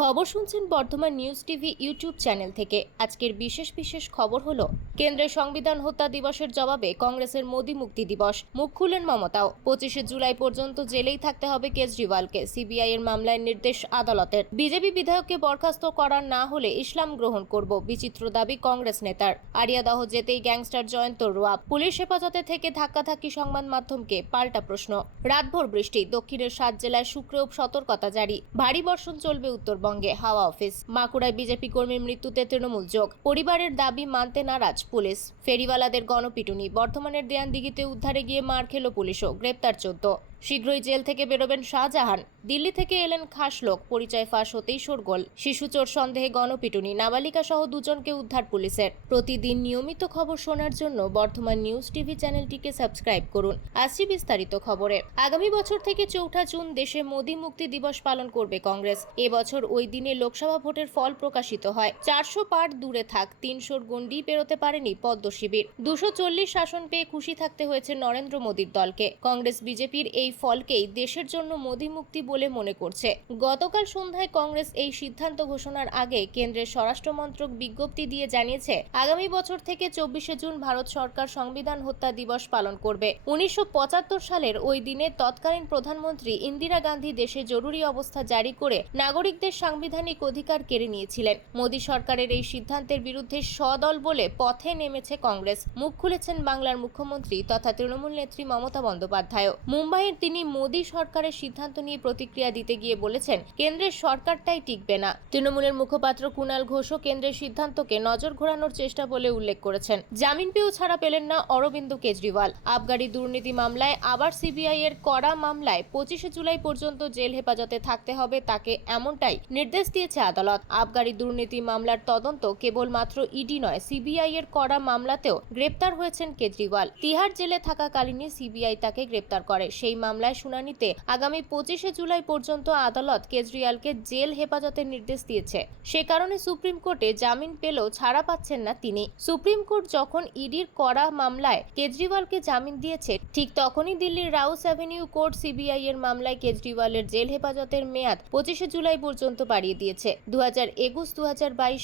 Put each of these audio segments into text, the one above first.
খবর শুনছেন Bardhaman news TV YouTube channel থেকে। আজকের বিশেষ বিশেষ খবর হলো, কেন্দ্রের সংবিধান হত্যা দিবসের জবাবে কংগ্রেসের মোদি মুক্তি দিবস, মুখ খুললেন মমতাও। পঁচিশে জুলাই পর্যন্ত জেলেই থাকতে হবে কেজরিওয়ালকে, সিবিআই এর মামলায় নির্দেশ আদালতের। বিজেপি বিধায়ককে বরখাস্ত করার না হলে ইসলাম গ্রহণ করব, বিচিত্র দাবি কংগ্রেস নেতার। আরিয়াদাহ যেতেই গ্যাংস্টার জয়ন্ত রোয়াব। পুলিশ হেফাজতে থেকে ধাক্কাধাক্কি সংবাদ মাধ্যমকে পাল্টা প্রশ্ন। রাতভর বৃষ্টি, দক্ষিণের সাত জেলায় শুক্রেও সতর্কতা জারি। ভারী বর্ষণ চলবে উত্তরবঙ্গে। হাওয়া অফিস। বাঁকুড়ায় বিজেপি কর্মীর মৃত্যুতে তৃণমূল যোগ। পরিবারের দাবি মানতে নারাজ পুলিশ। ফেরিওয়ালাদের গণপিটুনি। বর্ধমানের দেয়ানদিঘিতে উদ্ধারে গিয়ে মার খেল পুলিশও। গ্রেপ্তার চোদ্দ। শীঘ্রই জেল থেকে বেরোবেন শাহজাহান। দিল্লি থেকে এলেন খাস লোক পরিচয় ফাঁস হতেই শোরগোল। শিশু চোর সন্দেহে গণপিটুনি। নাবালিকা সহ দুজনকে উদ্ধার পুলিশের। প্রতিদিন নিয়মিত খবর শোনার জন্য বর্ধমান নিউজ টিভি চ্যানেলটিকে সাবস্ক্রাইব করুন। আসছি বিস্তারিত খবরে। আগামী বছর থেকে চৌঠা জুন দেশে মোদি মুক্তি দিবস পালন করবে কংগ্রেস। এবছর ওই দিনে লোকসভা ভোটের ফল প্রকাশিত হয়। চারশো পার দূরে থাক, তিনশোর গণ্ডি পেরোতে পারেনি পদ্ম শিবির দুশো চল্লিশ শাসন পেয়ে খুশি থাকতে হয়েছে নরেন্দ্র মোদীর দলকে। কংগ্রেস, বিজেপির এই ফলকেই দেশের জন্য মোদি মুক্তি বলে মনে করছে। গতকাল সন্ধ্যায় কংগ্রেস এই সিদ্ধান্ত ঘোষণার আগে কেন্দ্রের স্বরাষ্ট্র মন্ত্রক বিজ্ঞপ্তি দিয়ে জানিয়েছে, আগামী বছর থেকে চব্বিশে জুন ভারত সরকার সংবিধান হত্যা দিবস পালন করবে। উনিশশো পঁচাত্তর সালের ওই দিনে তৎকালীন প্রধানমন্ত্রী ইন্দিরা গান্ধী দেশে জরুরি অবস্থা জারি করে নাগরিকদের সাংবিধানিক অধিকার কেড়ে নিয়েছিলেন। মোদী সরকারের এই সিদ্ধান্তের বিরুদ্ধে সদল বলে পথে নেমেছে কংগ্রেস। মুখ খুলেছেন বাংলার মুখ্যমন্ত্রী তথা তৃণমূল নেত্রী মমতা বন্দ্যোপাধ্যায় মুম্বাইয়ের তিনি মোদী সরকারের সিদ্ধান্ত নিয়ে প্রতিক্রিয়া দিতে গিয়ে বলেছেন, কেন্দ্রের সরকারটাই টিকবে না। তৃণমূলের মুখপাত্র কুণাল ঘোষও কেন্দ্রের সিদ্ধান্তকে নজর ঘোরানোর চেষ্টা বলে উল্লেখ করেছেন। জামিন পেয়েও ছাড়া পেলেন না অরবিন্দ কেজরিওয়াল। আবগারি দুর্নীতি মামলায় আবার সিবিআই এর কড়া মামলায় পঁচিশে জুলাই পর্যন্ত জেল হেফাজতে থাকতে হবে তাকে এমনটাই নির্দেশ দিয়েছে আদালত। আবগারি দুর্নীতি মামলার তদন্ত কেবলমাত্র ইডি নয়, সিবিআই এর কড়া মামলাতেও গ্রেপ্তার হয়েছেন কেজরিওয়াল। তিহার জেলে থাকাকালীনই সিবিআই তাকে গ্রেপ্তার করে। সেই মামলায় শুনানিতে আগামী পঁচিশে জুলাই পর্যন্ত আদালত কেজরিওয়ালকে জেল হেফাজতের নির্দেশ দিয়েছে। সে কারণে সুপ্রিম কোর্টে জামিন পেলেও ছাড়া পাচ্ছেন না তিনি। সুপ্রিম কোর্ট যখন ইডির করা মামলায় কেজরিওয়ালকে জামিন দিয়েছে, ঠিক তখনই দিল্লির রাউস অ্যাভিনিউ কোর্ট সিবিআই এর মামলায় কেজরিওয়ালের জেল হেফাজতের মেয়াদ পঁচিশে জুলাই পর্যন্ত বাড়িয়ে দিয়েছে। দু হাজার একুশ দু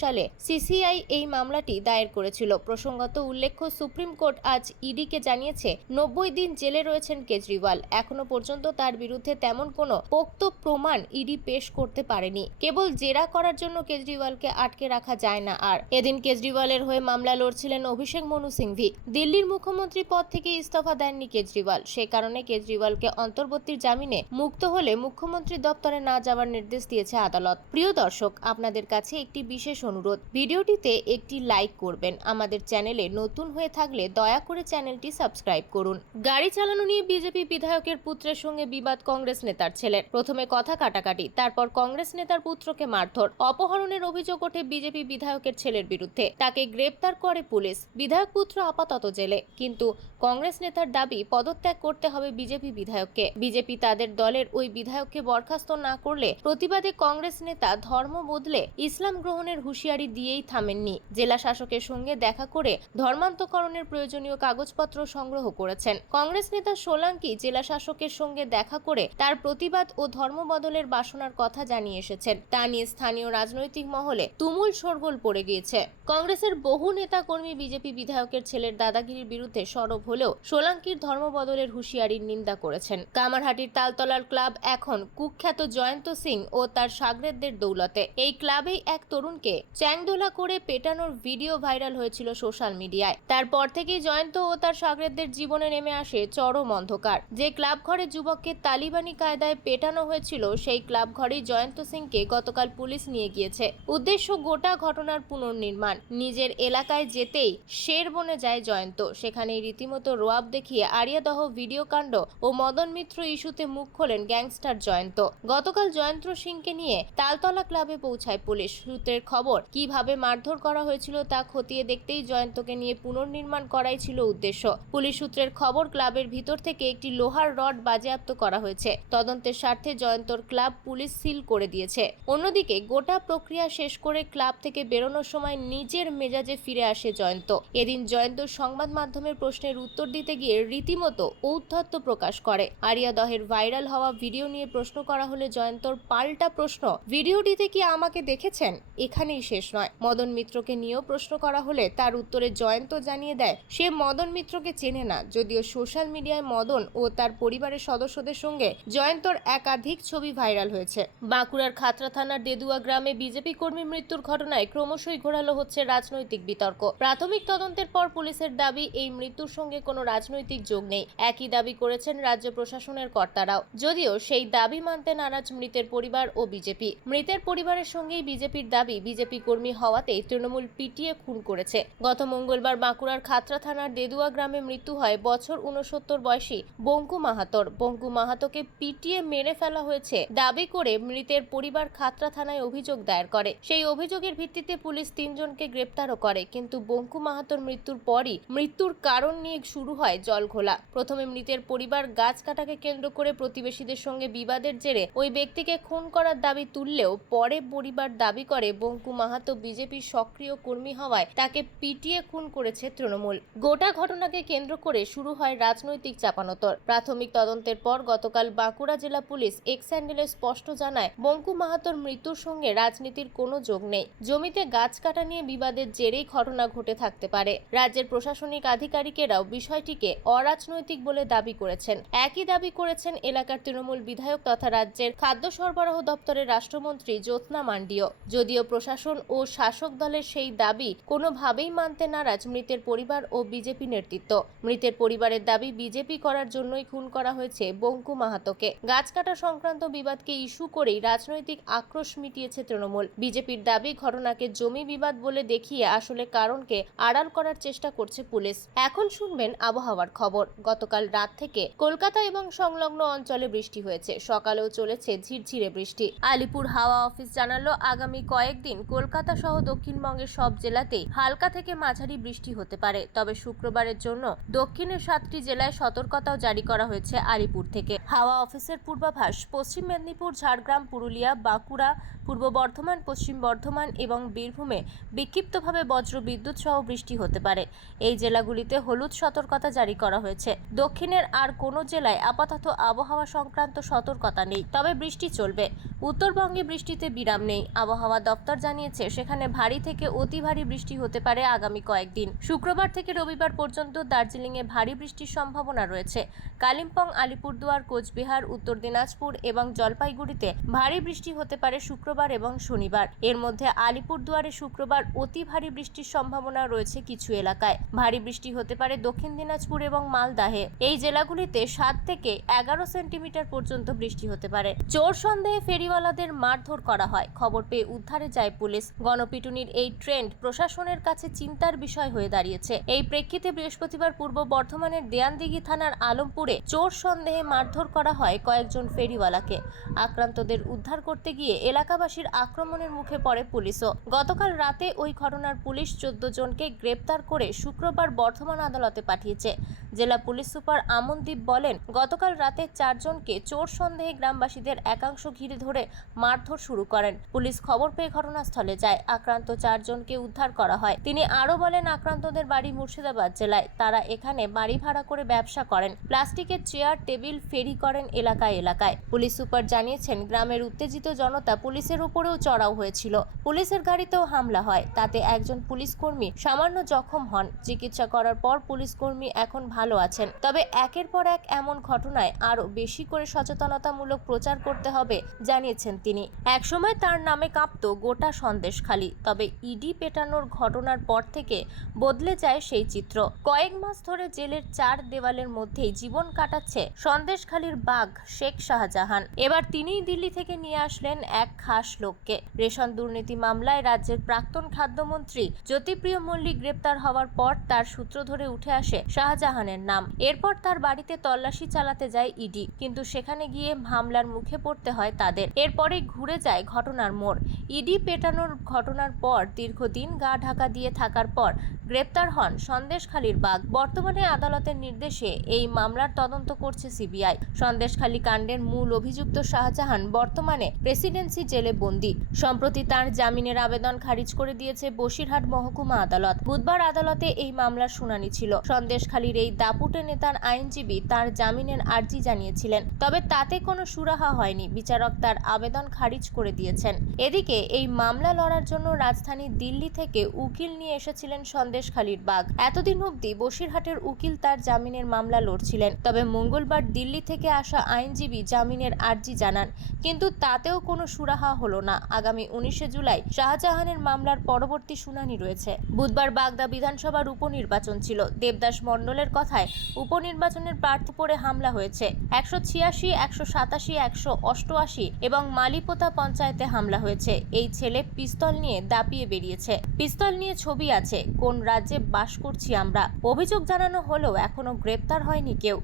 সালে সিসিআই এই মামলাটি দায়ের করেছিল। প্রসঙ্গত উল্লেখ্য, সুপ্রিম কোর্ট আজ ইডিকে জানিয়েছে, নব্বই দিন জেলে রয়েছেন কেজরিওয়াল। এখনও পর্যন্ত তার বিরুদ্ধে তেমন কোনো পোক্ত প্রমাণ ইডি পেশ করতে পারেনি। কেবল জেরা করার জন্য কেজরিওয়ালকে আটকে রাখা যায় না। আর এদিন কেজরিওয়ালের হয়ে মামলা লড়ছিলেন অভিষেক মনু সিংভি। দিল্লির মুখ্যমন্ত্রী পদ থেকে ইস্তফা দেননি কেজরিওয়াল। সে কারণে কেজরিওয়ালকে অন্তর্বর্তীর জামিনে মুক্ত হলে মুখ্যমন্ত্রী দপ্তরে না যাওয়ার নির্দেশ দিয়েছে আদালত। প্রিয় দর্শক, আপনাদের কাছে একটি বিশেষ অনুরোধ। ভিডিওটিতে একটি লাইক করবেন। আমাদের চ্যানেলে নতুন হয়ে থাকলে দয়া করে চ্যানেলটি সাবস্ক্রাইব করুন। গাড়ি চালানো নিয়ে বিজেপি বিধায়কের পুত্রের সঙ্গে বিবাদ কংগ্রেস নেতার ছেলের। প্রথমে কথা কাটাকাটি, তারপর কংগ্রেস নেতার পুত্রকে মারধর, অপহরণের অভিযোগ ওঠে বিজেপি বিধায়কের ছেলের বিরুদ্ধে। তাকে গ্রেপ্তার করে পুলিশ, বিধায়ক পুত্র আপাতত জেলে। কিন্তু কংগ্রেস নেতার দাবি, পদত্যাগ করতে হবে বিজেপি বিধায়ককে। বিজেপি তাদের দলের ওই বিধায়ককে বরখাস্ত না করলে প্রতিবাদে কংগ্রেস নেতা ধর্ম বদলে ইসলাম গ্রহণের হুঁশিয়ারি দিয়েই থামেননি। জেলা শাসকের সঙ্গে দেখা করে ধর্মান্তকরণের প্রয়োজনীয় কাগজপত্র সংগ্রহ করেছেন। কংগ্রেস নেতা সোলাঙ্কি জেলা শাসকের সঙ্গে দেখা করে তার প্রতিবাদ ও ধর্ম বদলের বাসনার কথা জানিয়ে এসেছেন। তা নিয়ে স্থানীয় রাজনৈতিক মহলে তুমুল শোরগোল পড়ে গিয়েছে। কংগ্রেসের বহু নেতা কর্মী বিজেপি বিধায়কের ছেলের দাদাগিরির বিরুদ্ধে সরব হলেও সোলাঙ্কির ধর্ম বদলের হুঁশিয়ারির নিন্দা করেছেন। কামারহাটির তালতলার ক্লাব এখন কুখ্যাত জয়ন্ত সিং ও তার সাগরেদদের দৌলতে। এই ক্লাবেই এক তরুণকে চ্যাংদোলা করে পেটানোর ভিডিও ভাইরাল হয়েছিল সোশ্যাল মিডিয়ায়। তারপর থেকেই জয়ন্ত ও তার সাগরেদদের জীবনে নেমে আসে চরম অন্ধকার। যে ক্লাব ঘরে যুবককে তালিবানি কায়দায় পেটানো হয়েছিল। সেই ক্লাব ঘরেই জয়ন্ত সিংকে গতকাল পুলিশ নিয়ে গিয়েছে। উদ্দেশ্য গোটা ঘটনার পুনর্নির্মাণ। নিজের এলাকায় যেতেই শের বনে যায় জয়ন্ত। সেখানে রীতিমতো রোয়াব দেখিয়ে আরিয়াদহ ভিডিও কাণ্ড ও মদন মিত্র ইস্যুতে মুখ খোলেন গ্যাংস্টার জয়ন্ত। গতকাল জয়ন্ত সিংকে নিয়ে তালতলা ক্লাবে পৌঁছায় পুলিশ। সূত্রের খবর, কীভাবে মারধর করা হয়েছিল তা খতিয়ে দেখতেই জয়ন্তকে নিয়ে পুনর্নির্মাণ করাই ছিল উদ্দেশ্য। পুলিশ সূত্রের খবর, ক্লাবের ভিতর থেকে একটি লোহার রড রড বাজেয়াপ্ত করা হয়েছে। তদন্তের স্বার্থে জয়ন্তর ক্লাব পুলিশ সিল করে দিয়েছে। অন্যদিকে গোটা প্রক্রিয়া শেষ করে ক্লাব থেকে বেরোনোর সময় নিজের মেজাজে ফিরে আসে জয়ন্ত। এদিন জয়ন্ত সংবাদ মাধ্যমের প্রশ্নের উত্তর দিতে গিয়ে রীতিমতো ঔদ্ধত্য প্রকাশ করে। আরিয়া দহের ভাইরাল হওয়া ভিডিও নিয়ে প্রশ্ন করা হলে জয়ন্তর পাল্টা প্রশ্ন, ভিডিওটিতে কি আমাকে দেখেছেন? এখানেই শেষ নয়। মদন মিত্রকে নিয়েও প্রশ্ন করা হলে তার উত্তরে জয়ন্ত জানিয়ে দেয়, সে মদন মিত্রকে চেনে না। যদিও সোশ্যাল মিডিয়ায় মদন ও তার পরিবারের সদস্যদের সঙ্গে জয়ন্তর একাধিক ছবি ভাইরাল হয়েছে। বাঁকুড়ার খাতড়া থানার দেদুয়া গ্রামে বিজেপি কর্মী মৃত্যুর ঘটনায় ক্রমশই ঘোরালো হচ্ছে রাজনৈতিক বিতর্ক। প্রাথমিক তদন্তের পর পুলিশের দাবি, এই মৃত্যুর সঙ্গে কোনো রাজনৈতিক যোগ নেই। একই দাবি করেছেন রাজ্য প্রশাসনের কর্তারাও। যদিও সেই দাবি মানতে নারাজ মৃতের পরিবার ও বিজেপি। মৃতের পরিবারের সঙ্গেই বিজেপির দাবি, বিজেপি কর্মী হওয়াতেই তৃণমূল পিটিয়ে খুন করেছে। গত মঙ্গলবার বাঁকুড়ার খাতড়া থানার দেদুয়া গ্রামে মৃত্যু হয় বছর উনসত্তর বয়সী বঙ্কু মাহাতোর। বঙ্কু মাহাতোকে পিটিয়ে মেরে ফেলা হয়েছে। দাবি করে মৃতের পরিবার খাতড়া থানায় অভিযোগ দায়ের করে। সেই অভিযোগের ভিত্তিতে পুলিশ তিনজনকে গ্রেপ্তারও করে। কিন্তু বঙ্কু মাহাতোর মৃত্যুর পরই মৃত্যুর কারণ নিয়ে শুরু হয় জলঘোলা প্রথমে মৃতের পরিবার গাছ কাটাকে কেন্দ্র করে প্রতিবেশীদের সঙ্গে বিবাদের জেরে ওই ব্যক্তিকে খুন করার দাবি তুললেও পরে পরিবার দাবি করে বঙ্কু মাহাতো বিজেপির সক্রিয় কর্মী হওয়ায় তাকে পিটিয়ে খুন করেছে তৃণমূল। গোটা ঘটনাকে কেন্দ্র করে শুরু হয় রাজনৈতিক চাপানোতর। প্রাথমিক তদন্তের পর গতকাল বাঁকুড়া জেলা পুলিশ এক্স হ্যান্ডেলে স্পষ্ট জানায়, বঙ্কু মাহাতোর মৃত্যুর সঙ্গে রাজনীতির কোনো যোগ নেই। জমিতে গাছ কাটা নিয়ে বিবাদের জেরেই ঘটনা ঘটে থাকতে পারে। রাজ্যের প্রশাসনিক আধিকারিকেরাও বিষয়টিকে অরাজনৈতিক বলে দাবি করেছেন। একই দাবি করেছেন এলাকার তৃণমূল বিধায়ক তথা রাজ্যের খাদ্য সরবরাহ দপ্তরের রাষ্ট্রমন্ত্রী জ্যোৎস্না মান্ডিও। যদিও প্রশাসন ও শাসক দলের সেই দাবি কোনোভাবেই মানতে নারাজ মৃতের পরিবার ও বিজেপি নেতৃত্ব। মৃতের পরিবারের দাবি বিজেপি করার জন্যই খুন করা হয়েছে বঙ্কু মাহাতোকে। গাছ কাটা সংক্রান্ত বিবাদকে ইস্যু করেই রাজনৈতিক আক্রোশ মিটিয়েছে তৃণমূল। বিজেপির দাবি, ঘটনাকে জমি বিবাদ বলে দেখিয়ে আসলে কারণকে আড়াল করার চেষ্টা করছে পুলিশ। এখন শুনবেন আবহাওয়ার খবর। গতকাল রাত থেকে কলকাতা এবং সংলগ্ন অঞ্চলে বৃষ্টি হয়েছে। সকালেও চলেছে ঝিরঝিরে বৃষ্টি। আলিপুর হাওয়া অফিস জানালো, আগামী কয়েকদিন কলকাতা সহ দক্ষিণবঙ্গের সব জেলাতেই হালকা থেকে মাঝারি বৃষ্টি হতে পারে। তবে শুক্রবারের জন্য দক্ষিণের সাতটি জেলায় সতর্কতাও জারি করা হয়েছে। আলিপুর থেকে। হাওয়া অফিসের পূর্বাভাস, পশ্চিম মেদিনীপুর, ঝাড়গ্রাম, পুরুলিয়া, বাঁকুড়া, পূর্ব বর্ধমান, পশ্চিম বর্ধমান এবং বীরভূমে বিক্ষিপ্তভাবে বজ্র বিদ্যুৎ সহ বৃষ্টি হতে পারে। এই জেলাগুলিতে হলুদ সতর্কতা জারি করা হয়েছে। দক্ষিণের আর কোনো জেলায় আপাতত আবহাওয়া সংক্রান্ত সতর্কতা নেই, তবে বৃষ্টি চলবে। উত্তরবঙ্গে বৃষ্টিতে বিরাম নেই। আবহাওয়া দপ্তর জানিয়েছে, সেখানে ভারী থেকে অতি ভারী বৃষ্টি হতে পারে আগামী কয়েকদিন। শুক্রবার থেকে রবিবার পর্যন্ত দার্জিলিংয়ে ভারী বৃষ্টির সম্ভাবনা রয়েছে। কালিম্পং আলিপুরদুয়ার, কোচবিহার, উত্তর দিনাজপুর এবং জলপাইগুড়িতে ভারী বৃষ্টি হতে পারে শুক্রবার এবং শনিবার। এর মধ্যে আলিপুরদুয়ারে শুক্রবার অতি ভারী বৃষ্টির সম্ভাবনা রয়েছে কিছু এলাকায়। ভারী বৃষ্টি হতে পারে দক্ষিণ দিনাজপুর এবং মালদাহে। এই জেলাগুলিতে সাত থেকে এগারো সেন্টিমিটার পর্যন্ত বৃষ্টি হতে পারে। চোর সন্দেহে ফেরিওয়ালাদের মারধর করা হয়। খবর পেয়ে উদ্ধারে যায় পুলিশ। গণপিটুনির এই ট্রেন্ড প্রশাসনের কাছে চিন্তার বিষয় হয়ে দাঁড়িয়েছে। এই প্রেক্ষিতে বৃহস্পতিবার পূর্ব বর্ধমানের দেয়ানদিঘি থানার আলমপুরে চোর সন্দেহে মারধর করা হয় কয়েকজন ফেরিওয়ালাকে। আক্রান্তদের উদ্ধার করতে গিয়ে এলাকাবাসীর আক্রমণের মুখে পড়ে পুলিশও। গতকাল রাতে ওই ঘটনার পুলিশ চোদ্দ জনকে গ্রেপ্তার করে শুক্রবার বর্ধমান আদালতে পাঠিয়েছে। জেলা পুলিশ সুপার আমনদীপ বলেন, গতকাল রাতে চারজনকে চোর সন্দেহে গ্রামবাসীদের একাংশ ঘিরে ধরে মারধর শুরু করেন। পুলিশ খবর পেয়ে ঘটনাস্থলে যায়। আক্রান্ত চারজনকে উদ্ধার করা হয়। তিনি আরও বলেন, আক্রান্তদের বাড়ি মুর্শিদাবাদ জেলায়। তারা এখানে বাড়ি ভাড়া করে ব্যবসা করেন। প্লাস্টিকের চেয়ার, টেবিল ফেরি করেন এলাকায় এলাকায়। পুলিশ সুপার জানিয়েছেন, গ্রামের উত্তেজিত জনতা পুলিশের উপরেও চড়াও হয়েছিল। পুলিশের গাড়িতেও হামলা হয়। তাতে একজন পুলিশ কর্মী সামান্য জখম হন। চিকিৎসা করার পর পুলিশ কর্মী এখন ভালো আছেন। তবে একের পর এক এমন ঘটনায় আরও বেশি করে সচেতনতামূলক প্রচার করতে হবে, জানিয়েছেন তিনি। একসময় তার নামে কাঁপত গোটা সন্দেশখালী। তবে ইডি পেটানোর ঘটনার পর থেকে বদলে যায় সেই চিত্র। কয়েক মাস ধরে জেলের চার দেওয়ালের মধ্যেই জীবন কাটাচ্ছে সন্দেশখালীর বাঘ শেখ শাহজাহান। এবার তিনিই দিল্লি থেকে নিয়ে আসলেন এক খাস লোককে। রেশন দুর্নীতি মামলায় রাজ্যের প্রাক্তন খাদ্যমন্ত্রী জ্যোতিপ্রিয় মল্লিক গ্রেপ্তার হওয়ার পর তার সূত্র ধরে উঠে আসে শাহজাহানের নাম। এরপর তার বাড়িতে তল্লাশি চালাতে যায় ইডি, কিন্তু সেখানে গিয়ে মামলার মুখে পড়তে হয় তাদের। এরপরে ঘুরে যায় ঘটনার মোড়। ইডি পেটানোর ঘটনার পর দীর্ঘদিন গা ঢাকা দিয়ে থাকার পর গ্রেপ্তার হন সন্দেশখালীর বাঘ। বর্তমানে আদালতের নির্দেশে এই মামলার তদন্ত করছে সিবিআই। সন্দেশখালী কাণ্ডের মূল অভিযুক্ত শাহজাহান বর্তমানে প্রেসিডেন্সি জেলে বন্দী। সম্প্রতি তার জামিনের আবেদন খারিজ করে দিয়েছে বসিরহাট মহকুমা আদালত। বুধবার আদালতে এই মামলার শুনানি ছিল। সন্দেশখালীর এই দাপুটে নেতার আইনজীবী তার জামিনের আর্জি জানিয়েছিলেন, তবে তাতে কোনো সুরাহা হয়নি। বিচারক তার আবেদন খারিজ করে দিয়েছেন। এদিকে এই মামলা লড়ার জন্য রাজধানী দিল্লি থেকে উকিল নিয়ে এসেছিলেন সন্দেশখালীর বাঘ। এতদিন অবধি বসিরহাটের উকিল তার জামিনের মামলা লড়ছিলেন, তবে মঙ্গলবার দিল্লি থেকে আসা আইনজীবী জামিনের আর্জি জানান, কিন্তু তাতেও কোনো সুরাহা হলো না। আগামী উনিশে জুলাই শাহজাহানের মামলার পরবর্তী শুনানি রয়েছে। বুধবার বাগদা বিধানসভার উপনির্বাচন ছিল। দেবদাস মণ্ডলের কথায় উপনির্বাচনের প্রার্থী পরে হামলা হয়েছে। একশো ছিয়াশি, একশো সাতাশি, একশো অষ্টআশি এবং মালিপোতা পঞ্চায়েতে হামলা হয়েছে। এই ছেলে পিস্তল নিয়ে দাপিয়ে বেরিয়েছে। পিস্তল নিয়ে ছবি আছে। কোন রাজ্যে বাস করছি আমরা? অভিযোগ জানানো হলেও এখনও গ্রেপ্তার হয়নি কেউ।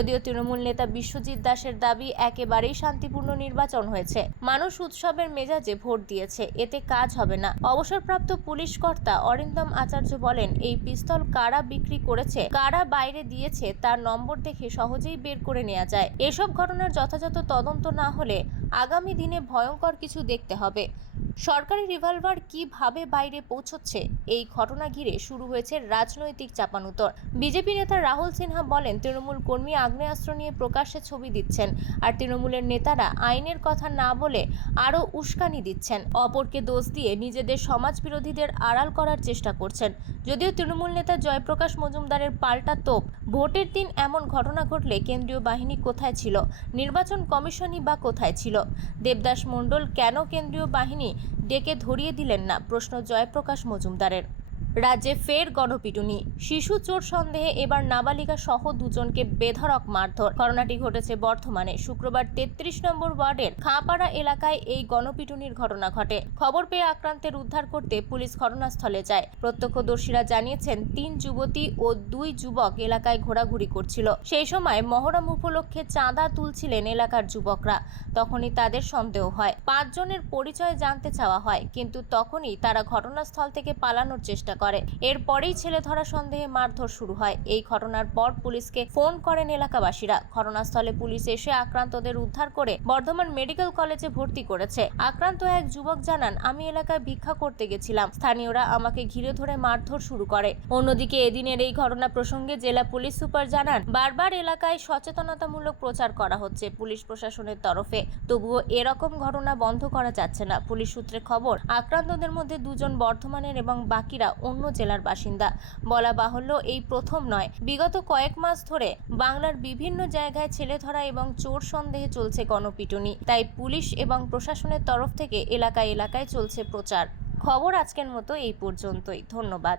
যদিও তৃণমূল নেতা বিশ্বজিৎ দাসের দাবি একেবারেই শান্তিপূর্ণ নির্বাচন হয়েছে। মানুষ উৎসবের মেজাজে ভোট দিয়েছে, এতে কাজ হবে না। অবসরপ্রাপ্ত পুলিশ কর্তা অরিন্দম আচার্য বলেন, এই পিস্তল কারা বিক্রি করেছে, কারা বাইরে দিয়েছে, তার নম্বর দেখে সহজেই বের করে নেওয়া যায়। এসব ঘটনার যথাযথ তদন্ত না হলে আগামী দিনে ভয়ঙ্কর কিছু দেখতে হবে। সরকারি রিভলভার কীভাবে বাইরে পৌঁছচ্ছে? এই ঘটনা ঘিরে শুরু হয়েছে রাজনৈতিক চাপানুতর। বিজেপি নেতা রাহুল সিনহা বলেন, তৃণমূল কর্মী আগ্নেয়াস্ত্র নিয়ে প্রকাশ্যে ছবি দিচ্ছেন আর তৃণমূলের নেতারা আইনের কথা না বলে আরও উস্কানি দিচ্ছেন। অপরকে দোষ দিয়ে নিজেদের সমাজ বিরোধীদের আড়াল করার চেষ্টা করছেন। যদিও তৃণমূল নেতা জয়প্রকাশ মজুমদারের পাল্টা তোপ, ভোটের দিন এমন ঘটনা ঘটলে কেন্দ্রীয় বাহিনী কোথায় ছিল? নির্বাচন কমিশনই বা কোথায় ছিল? দেবদাস মণ্ডল, কেন কেন্দ্রীয় বাহিনী ডেকে ধরিয়ে দিলেন না প্রশ্ন জয়প্রকাশ মজুমদারের। রাজ্যে ফের গণপিটুনি। শিশু চোর সন্দেহে এবার নাবালিকা সহ দুজনকে বেধড়ক মারধর। ঘটনাটি ঘটেছে বর্ধমানে। শুক্রবার তেত্রিশ নম্বর ওয়ার্ডের খাঁপাড়া এলাকায় এই গণপিটুনির ঘটনা ঘটে। খবর পেয়ে আক্রান্তের উদ্ধার করতে পুলিশ ঘটনাস্থলে যায়। প্রত্যক্ষদর্শীরা জানিয়েছেন, তিন যুবতী ও দুই যুবক এলাকায় ঘোরাঘুরি করছিল। সেই সময় মহরম উপলক্ষে চাঁদা তুলছিলেন এলাকার যুবকরা। তখনই তাদের সন্দেহ হয়। পাঁচজনের পরিচয় জানতে চাওয়া হয়, কিন্তু তখনই তারা ঘটনাস্থল থেকে পালানোর চেষ্টা করে। এরপরেই ছেলে ধরা সন্দেহে মারধর শুরু হয়। এই ঘটনার পর পুলিশকে ফোন করেন এলাকাবাসীরা। ঘটনাস্থলে পুলিশ এসে আক্রান্তদের উদ্ধার করে বর্ধমান মেডিকেল কলেজে ভর্তি করেছে। আক্রান্ত এক যুবক জানান, আমি এলাকায় ভিক্ষা করতে গেছিলাম। স্থানীয়রা আমাকে ঘিরে ধরে মারধর শুরু করে। অন্যদিকে এদিনের এই ঘটনা প্রসঙ্গে জেলা পুলিশ সুপার জানান, বারবার এলাকায় সচেতনতামূলক প্রচার করা হচ্ছে পুলিশ প্রশাসনের তরফে। তবুও এরকম ঘটনা বন্ধ করা যাচ্ছে না। পুলিশ সূত্রে খবর, আক্রান্তদের মধ্যে দুজন বর্ধমানের এবং বাকিরা অন্য জেলার বাসিন্দা। বলা বাহুল্য, এই প্রথম নয়। বিগত কয়েক মাস ধরে বাংলার বিভিন্ন জায়গায় ছেলে ধরা এবং চোর সন্দেহে চলছে গণপিটুনি। তাই পুলিশ এবং প্রশাসনের তরফ থেকে এলাকায় এলাকায় চলছে প্রচার। খবর আজকের মতো এই পর্যন্তই। ধন্যবাদ।